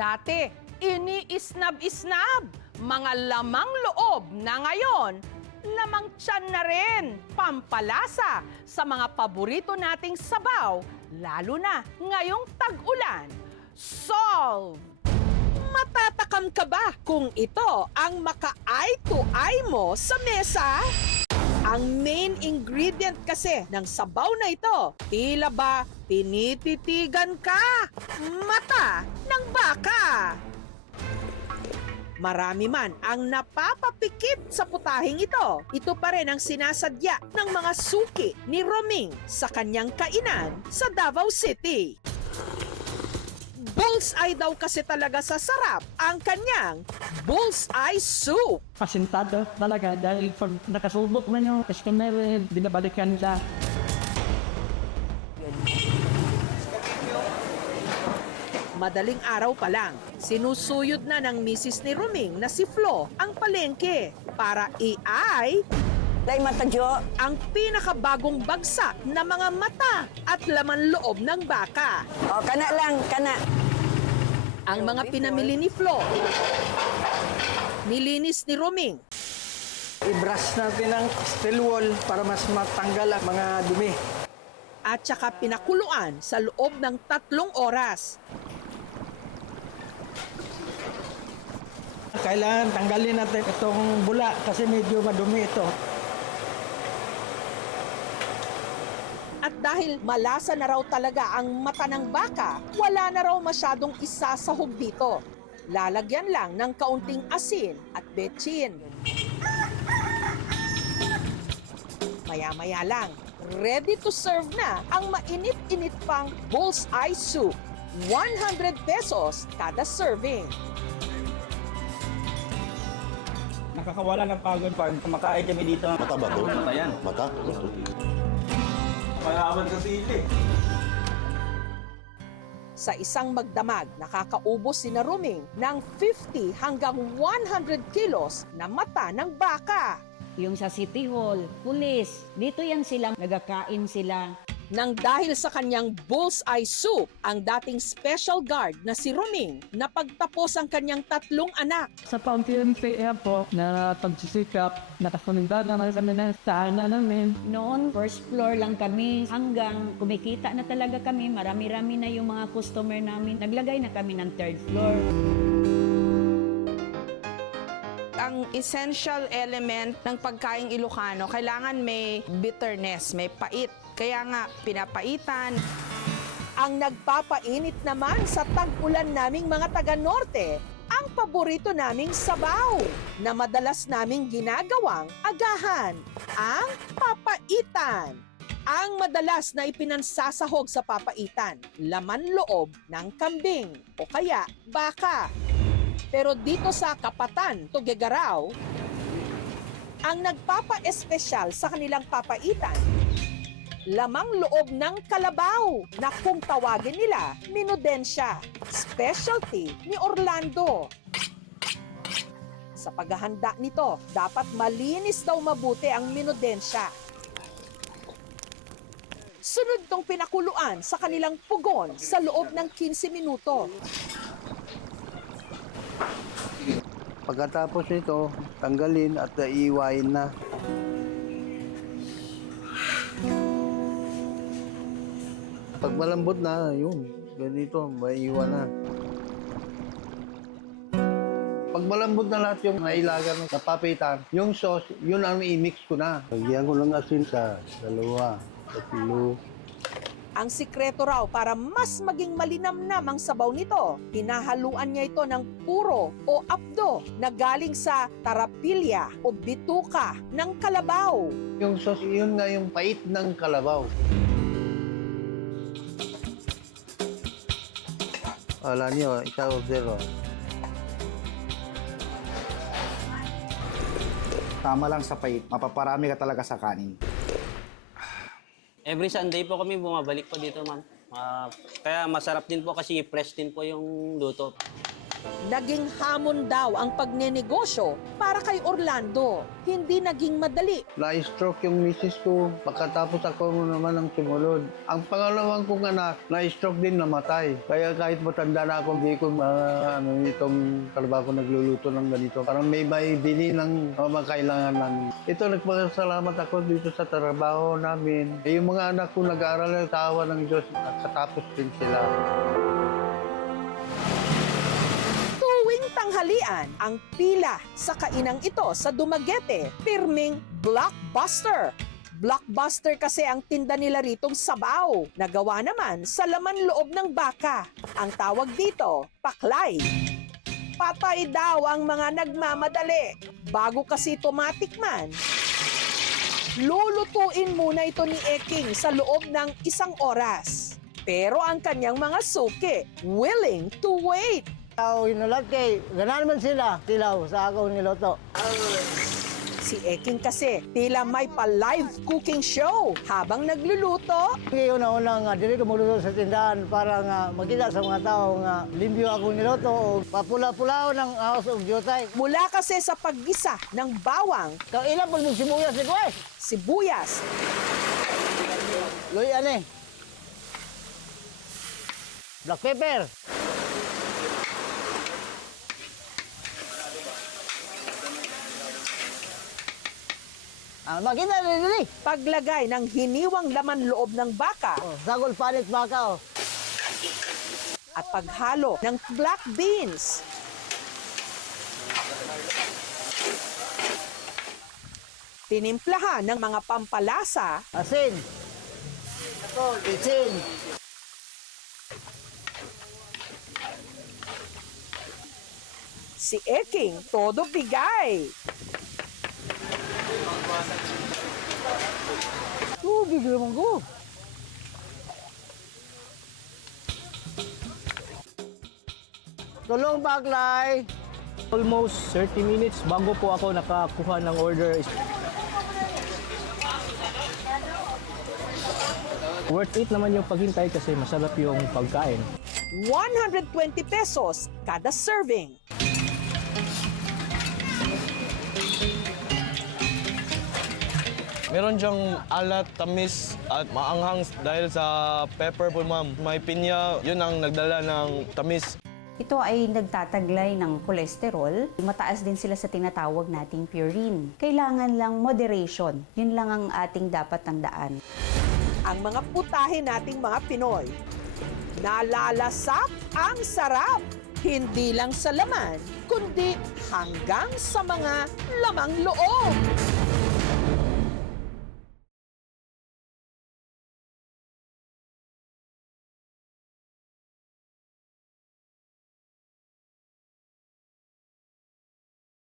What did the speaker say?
Dati, ini-isnab-isnab, mga lamang loob na ngayon, lamang tiyan na rin, pampalasa sa mga paborito nating sabaw, lalo na ngayong tag-ulan. Solve! Matatakam ka ba kung ito ang maka-eye to eye mo sa mesa? Ang main ingredient kasi ng sabaw na ito, tila ba tinititigan ka? Mata ng baka! Marami man ang napapapikit sa putahing ito. Ito pa rin ang sinasadya ng mga suki ni Roming sa kanyang kainan sa Davao City. Bullseye daw kasi talaga sa sarap ang kanyang bullseye soup. Pasintado talaga dahil pag nakasubok na yung customer, binabalikan nila. Madaling araw pa lang, sinusuyod na ng misis ni Roming na si Flo ang palengke para i-ay Day matajo. ang pinakabagong bagsak na mga mata at laman loob ng baka. O, kana lang, kana. Ang mga pinamili ni Flo, nilinis ni Roming. I-brush natin ang steel wool para mas matanggal ang mga dumi. At saka pinakuluan sa loob ng 3 oras. Kailangan tanggalin natin itong bula kasi medyo madumi ito. At dahil malasa na raw talaga ang mata ng baka, wala na raw masyadong isasahog dito. Lalagyan lang ng kaunting asin at betchin. Maya-maya lang, ready to serve na ang mainit-init pang bullseye soup. 100 pesos kada serving. Nakakawala ng pagod pag kumakain kami dito. Mata ba to? Mata yan. Mata? Malaban sa sili. Sa isang magdamag, nakakaubos si na Roming ng 50 hanggang 100 kilos na mata ng baka. Yung sa City Hall, pulis, dito yan sila, nagakain sila. Nang dahil sa kanyang bullseye soup, ang dating special guard na si Roming napagtapos ang kanyang 3 anak. Sa Fountain Fair po, na pagsisikap, nakasunod na kami na sana namin. Noon, first floor lang kami, hanggang kumikita na talaga kami, marami-rami na yung mga customer namin. Naglagay na kami ng 3rd floor. Ang essential element ng pagkaing Ilocano, kailangan may bitterness, may pait. Kaya nga, pinapaitan. Ang nagpapainit naman sa tag-ulan naming mga taga-norte, ang paborito naming sabaw na madalas naming ginagawang agahan, ang papaitan. Ang madalas na ipinansasahog sa papaitan, laman loob ng kambing o kaya baka. Pero dito sa Kapatan, Tuguegarao, ang nagpapa-espesyal sa kanilang papaitan, lamang loob ng kalabaw na kung tawagin nila, minudensya, specialty ni Orlando. Sa paghahanda nito, dapat malinis daw mabuti ang minudensya. Sunod tong pinakuluan sa kanilang pugon sa loob ng 15 minuto. Pagkatapos nito, tanggalin at iiwain na. Pag malambot na, yun. Ganito, maiiwan na. Pag malambot na lahat yung nailagan ng napapitan, yung sauce, yun ang i-mix ko na. Lagyan ko ng asin sa 2, 3. Ang sikreto raw para mas maging malinamnam ang sabaw nito, hinahaluan niya ito ng puro o apdo na galing sa tarapilya o bituka ng kalabaw. Yung sauce, yun nga yung pait ng kalabaw. Wala niyo, 1 o 0. Tama lang sa pait. Mapaparami ka talaga sa kanin. Every Sunday po kami bumabalik po dito, ma'am. Kaya masarap din po kasi fresh din po yung luto. Naging hamon daw ang pagnenegosyo para kay Orlando. Hindi naging madali. Na-stroke yung misis ko. Pagkatapos ako naman ang sumunod. Ang pangalawang kong anak, na-stroke din, namatay. Kaya kahit matanda na ako, hindi ko itong trabaho ko nagluluto ng ganito. Parang may bini ng mga kailangan namin. Ito, nagpasalamat ako dito sa trabaho namin. Yung mga anak ko nag-aaral ng tawa ng Diyos at katapos din sila. Tanghalian ang pila sa kainang ito sa Dumaguete, pirming Blockbuster. Blockbuster kasi ang tinda nila ritong sabaw, nagawa naman sa laman loob ng baka. Ang tawag dito, paklay. Patay daw ang mga nagmamadali. Bago kasi tumatikman, lulutuin muna ito ni Eking sa loob ng 1 oras. Pero ang kanyang mga suki, willing to wait. Inulat kay, ganan man sila, tilaw sa ako niloto. Si Eking kasi tila may pa-live cooking show habang nagluluto. Ngayon na nga, dili ko magluto sa tindahan para nga makita sa mga tao nga limpyo ako niloto o papula-pulao ng ahos o gyutay. Mula kasi sa paggisa ng bawang, Ikaw ilang pag sibuyas ni Kuwes? sibuyas, Luy, ane? Black pepper. Makita nila. paglagay ng hiniwang laman loob ng baka Sagol panit baka, oh. at paghalo ng black beans. Tinimplahan ng mga pampalasa Asin. Isin. si Eking todo bigay. Tubig naman ko. Tulong baklay. Almost 30 minutes bago po ako nakakuha ng order. Worth it naman yung paghintay kasi masarap yung pagkain. 120 pesos kada serving. Meron diyang alat, tamis at maanghang dahil sa pepper po, ma'am. May pinya, yun ang nagdala ng tamis. Ito ay nagtataglay ng kolesterol. Mataas din sila sa tinatawag nating purine. Kailangan lang moderation. Yun lang ang ating dapat tandaan. Ang mga putahe nating mga Pinoy, nalalasap ang sarap. Hindi lang sa laman, kundi hanggang sa mga lamang loob.